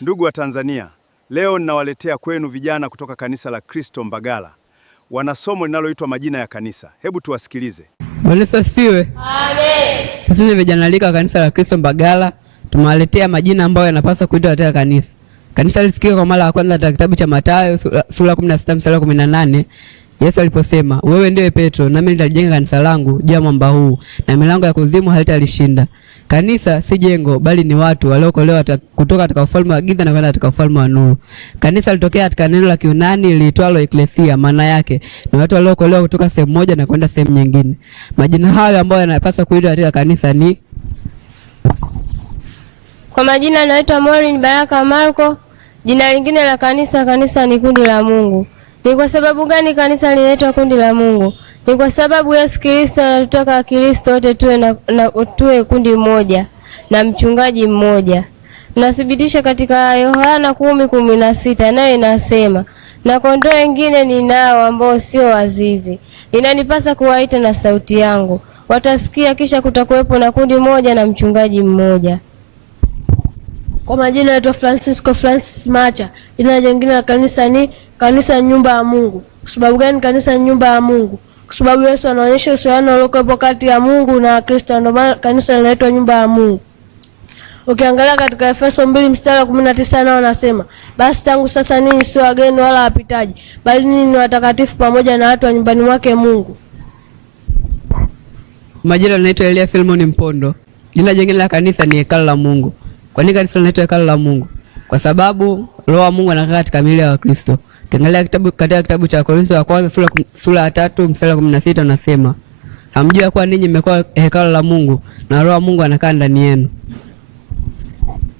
Ndugu wa Tanzania, leo ninawaletea kwenu vijana kutoka kanisa la Kristo Mbagala. Wana somo linaloitwa majina ya kanisa. Hebu tuwasikilize. Bwana asifiwe. Amen. Sisi ni vijana lika kanisa la Kristo Mbagala, tumewaletea majina ambayo yanapaswa kuitwa katika kanisa. Kanisa lisikika kwa mara ya kwanza katika kitabu cha Mathayo sura 16 mstari wa 18. Yesu aliposema, "Wewe ndiye Petro, nami nitajenga kanisa langu juu ya mwamba huu, na milango ya kuzimu halitalishinda." Kanisa si jengo, bali ni watu waliokolewa kutoka katika ufalme wa giza na kwenda katika ufalme wa nuru. Kanisa litokea katika neno la Kiyunani liitwalo eklesia, maana yake ni watu waliokolewa kutoka sehemu moja na kwenda sehemu nyingine. Majina hayo ambayo yanapaswa kuitwa katika kanisa ni: Kwa majina naitwa Maureen Baraka Marco. Jina lingine la kanisa ni kundi la Mungu. Ni kwa sababu gani kanisa linaitwa kundi la Mungu? Ni kwa sababu Yesu Kristo anatutaka Wakristo wote tuwe kundi moja na mchungaji mmoja. Tunathibitisha katika Yohana 10:16, nayo inasema, "Na kondoo wengine ninao ambao sio wazizi. Inanipasa kuwaita na sauti yangu. Watasikia, kisha kutakuwepo na kundi moja na mchungaji mmoja." Kwa majina naitwa Francis Macha. Jina jingine la kanisa ni kanisa nyumba ya Mungu. Kwa sababu gani kanisa ni nyumba ya Mungu? Kwa sababu Yesu anaonyesha uhusiano uliokuwepo kati ya Mungu na Kristo, ndio maana kanisa linaitwa nyumba ya Mungu. Ukiangalia katika Efeso 2 mstari wa 19 nao anasema, "Basi tangu sasa ninyi sio wageni wala wapitaji, bali ninyi ni watakatifu pamoja na watu wa nyumbani mwake Mungu." Majina naitwa Elia Filmon Mpondo. Jina jingine la kanisa ni hekalu la Mungu. Kwa nini kanisa linaitwa hekalu la Mungu? Kwa sababu Roho wa Mungu anakaa katika miili ya Wakristo. Ukiangalia katika kitabu cha Korintho wa kwanza sura ya 3 mstari wa 16 unasema, "Hamjui kuwa ninyi mmekuwa hekalu la Mungu na Roho wa Mungu anakaa ndani yenu."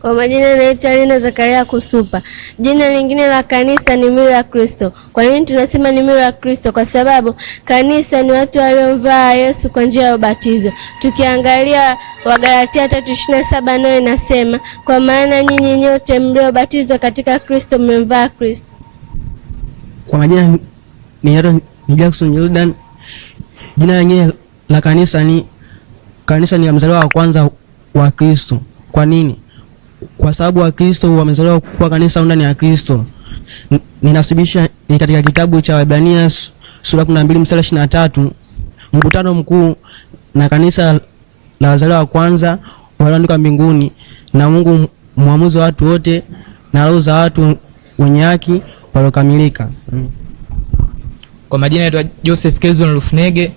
Kwa majina naitwa Lina Zakaria Kusupa. Jina lingine la kanisa ni mwili wa Kristo. Kwa nini tunasema ni mwili wa Kristo? Kwa sababu kanisa ni watu waliomvaa Yesu kwa njia ya ubatizo. Tukiangalia Wagalatia 3:27 nayo inasema, "Kwa maana nyinyi nyote mliobatizwa katika Kristo mmemvaa Kristo." Kwa majina ni Jackson Jordan. Jina lingine la kanisa ni mzaliwa wa kwanza wa Kristo. Kwa nini? Kwa sababu Wakristo wamezaliwa kuwa kanisa ndani ya Kristo. Ninasibisha ni katika kitabu cha Waebrania sura 12 mstari 23, mkutano mkuu na kanisa la wazaliwa wa kwanza walioandikwa mbinguni na Mungu muamuzi wa watu wote na roho za watu wenye haki waliokamilika. Kwa majina naitwa Joseph Kelson Lufnege.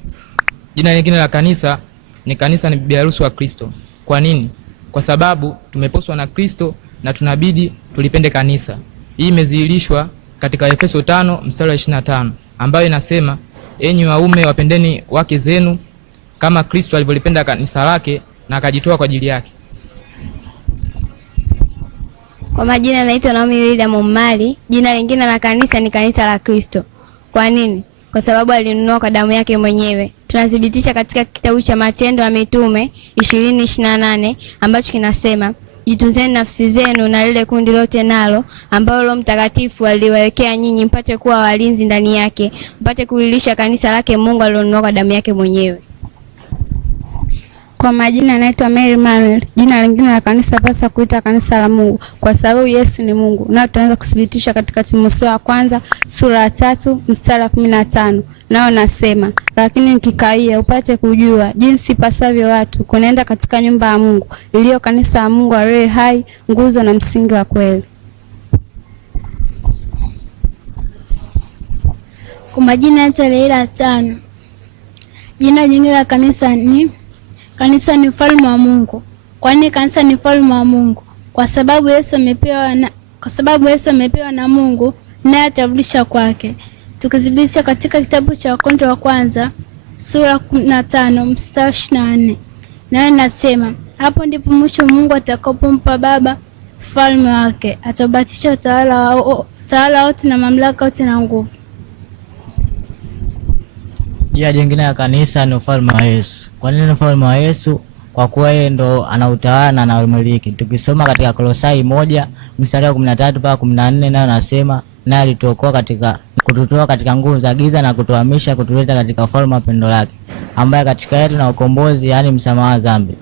Jina lingine la kanisa ni bibi harusi wa Kristo. Kwa nini? Kwa sababu tumeposwa na Kristo na tunabidi tulipende kanisa. Hii imezihirishwa katika Efeso 5 mstari wa 25 ambayo inasema, "Enyi waume wapendeni wake zenu kama Kristo alivyolipenda kanisa lake na akajitoa kwa ajili yake." Kwa majina naitwa Naomi William Omari. Jina lingine la kanisa ni kanisa la Kristo. Kwa nini? Kwa sababu alinunua kwa damu yake mwenyewe. Tunathibitisha katika kitabu cha Matendo ya Mitume 20:28 ambacho kinasema, "Jitunzeni nafsi zenu na lile kundi lote nalo ambalo Roho Mtakatifu aliwawekea nyinyi mpate kuwa walinzi ndani yake, mpate kuilisha kanisa lake Mungu alilonunua kwa damu yake mwenyewe." Kwa majina naitwa Mary Manuel. Jina lingine la kanisa pasa kuita kanisa la Mungu kwa sababu Yesu ni Mungu. Na tunaanza kuthibitisha katika Timotheo wa kwanza sura ya 3 mstari wa 15. Nao nasema, "Lakini nikikaia upate kujua jinsi pasavyo watu kunaenda katika nyumba ya Mungu, iliyo kanisa la Mungu aliye hai, nguzo na msingi wa kweli." Kwa majina naitwa Leila Tano. Jina jingine la kanisa ni ufalme wa Mungu. Kwa nini kanisa ni ufalme wa Mungu? Kwa sababu Yesu amepewa na Mungu naye atarudisha kwake. Tukithibitisha katika kitabu cha Wakorintho wa kwanza sura 15 mstari 24. Nayo inasema, "Hapo ndipo mwisho Mungu atakapompa Baba ufalme wake, atabatisha utawala wote na mamlaka yote na nguvu." Jina jingine la kanisa ni ufalme wa Yesu. Kwa nini ufalme wa Yesu? Kwa kuwa yeye ndo anautawala na anaumiliki. Tukisoma katika Kolosai 1 mstari wa 13 mpaka 14 nayo nasema, "Naye alituokoa kututoa katika nguvu za giza na kutuhamisha kutuleta katika ufalme wa pendo lake, ambaye katika yetu na ukombozi, yaani msamaha wa dhambi."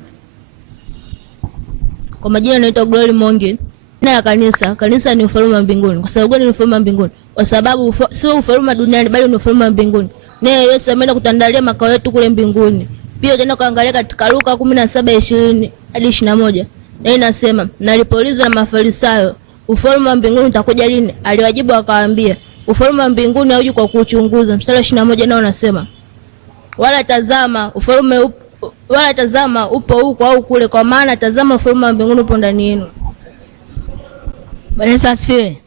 Kwa majina naitwa Glory Monge. Jina la kanisa, kanisa ni ufalme wa mbinguni. Kwa sababu gani ni ufalme wa mbinguni? Kwa sababu sio ufalme wa duniani bali ni ufalme wa mbinguni. Naye Yesu ameenda kutandalia makao yetu kule mbinguni. Pia utaenda kuangalia katika Luka 17:20 hadi 21. Na inasema, nalipoulizwa na Mafarisayo, ufalme wa mbinguni utakuja lini? Aliwajibu akawaambia, ufalme wa mbinguni hauji kwa kuchunguza. Mstari wa 21 nao unasema, wala tazama upo huko au kule, kwa maana tazama ufalme wa mbinguni upo ndani yenu. Bwana Yesu asifiwe.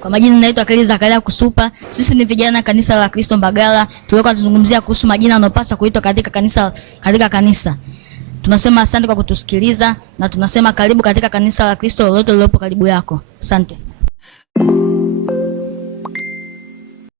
Kwa majina naitwa Kelly Zakaria Kusupa. Sisi ni vijana kanisa la Kristo Mbagala. Tulikuwa tuzungumzia kuhusu majina yanayopaswa kuitwa katika kanisa. Tunasema asante kwa kutusikiliza na tunasema karibu katika kanisa la Kristo lolote lilopo karibu yako. Asante.